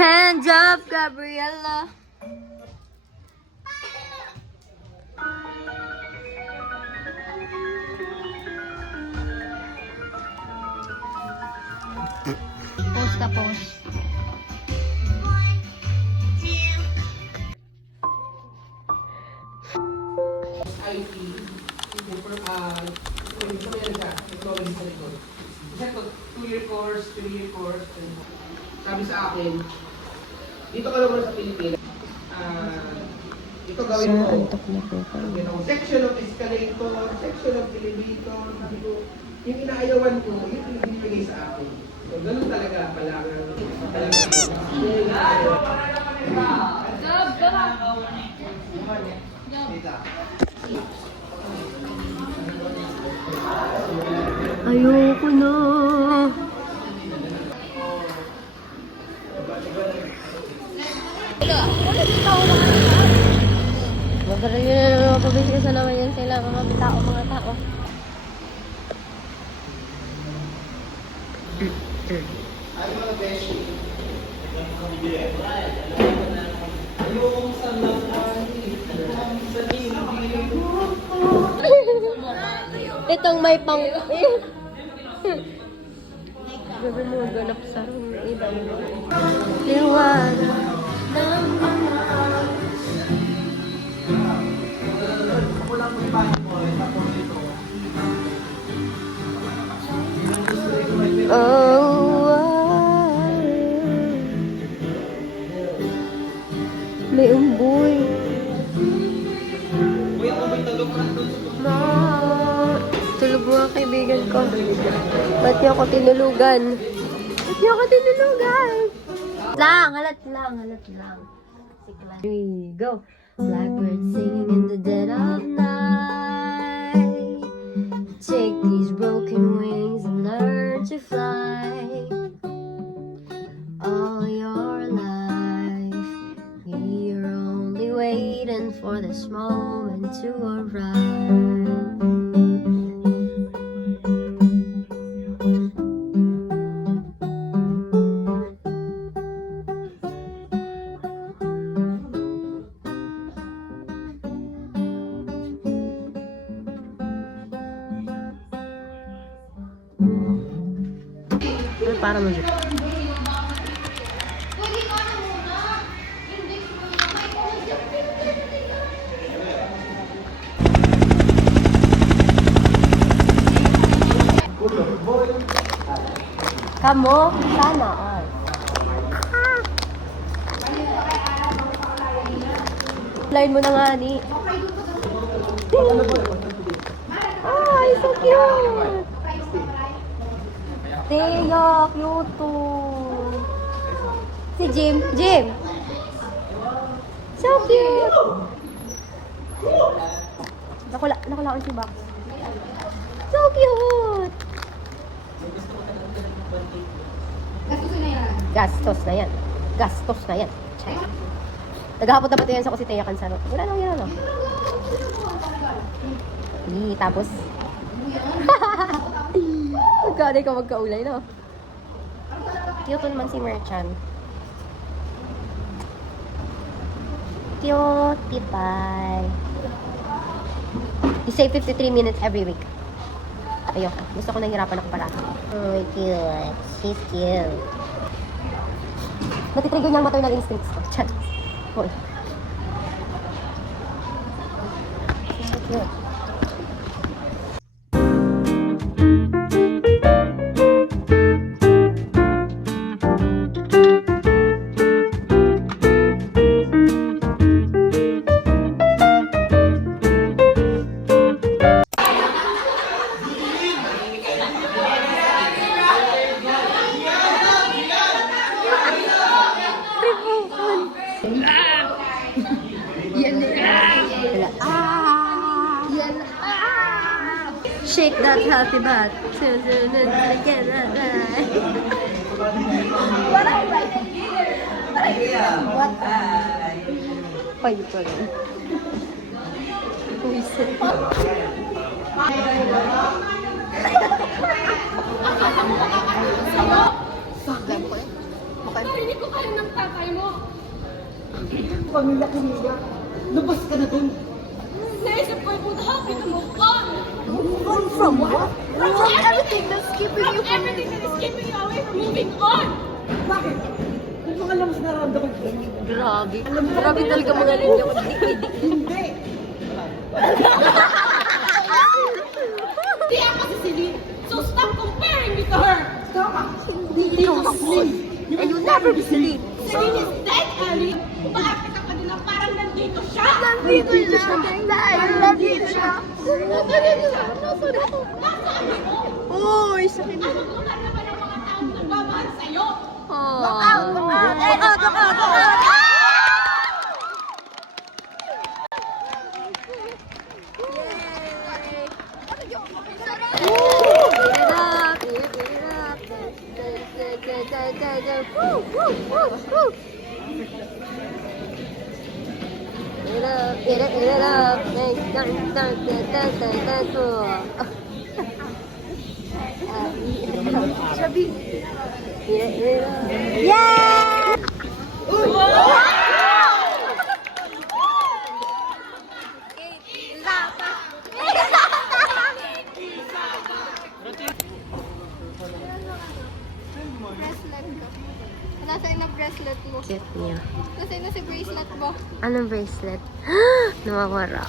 Hands up, Gabriella. Post ka, post. IT, isa to, 2-year course, 3-year course. Sabi sa akin, dito ka naman sa Pilipinas. Ito gawin mo. Section of escalator, section of elevator. Sabi ko, yung inaayawan ko, yun yung binibigay sa akin. So, ganun talaga pala. Ayoko na. Magaling yun na naman pabisnes na naman yan sila mga tao. Itong may pang... Gabi mo ganap sa ibang liwanag ng may umboy. Tulog mga kaibigan ko. Ba't niyo ako tinulugan? Halat lang. Here we go. Blackbird singing in the dead of night. Take these broken wings and learn to fly. All your life, we are only waiting for this moment to arrive. Para mo dyan. Kamo? Sana all. Line mo na nga ni. Ay, so cute! Teya, cute to. Si Jim. So cute. Nakulaon si Box. So cute. Gastos na yan. Naghahapot na ba ito yan sa kasi Teya Kansano? Wala lang yan, ano? Tapos. Magkaanay ka magkaulay, no? Cute naman si Merchan. Cute, tipay. You say 53 minutes every week. Ayoko. Gusto ko nahihirapan ako parang. Oh, cute. She's cute. Natitrigger niya ang maternal instincts ko. Chan. Hoy. So cute. Shake that healthy butt. What? Why you talking? Who is it? Fuck. kayo ng tatay mo. Pamilya kanila. Lubos ka na dun. Naisip ko it would help you to move on. Move on from what? From everything that's keeping you from everything that is keeping you away from moving on. Bakit? Kung mga alam mo sa nararamdaman ko. Grabe. Grabe talaga mga linya ko. Hindi. Di ako si Celine. So stop comparing me to her. Tama. Hindi ako Celine. And you'll never be Celine. Celine is dead, Ellie. Umaarte ka pa din lang parang nandito siya. Nandito siya. Nandito siya. Nasaan ako? Uy, sakit. Ano kung ano naman ang mga taong nagmamahal sa'yo? Walk out, walk out. Walk out, walk out, walk out. Eat it up. Sabi. Eat it up. Yeah! Bracelet ko. Nasaan na bracelet mo? Cute niya. Nasaan na si bracelet mo? Anong bracelet? Nawawara.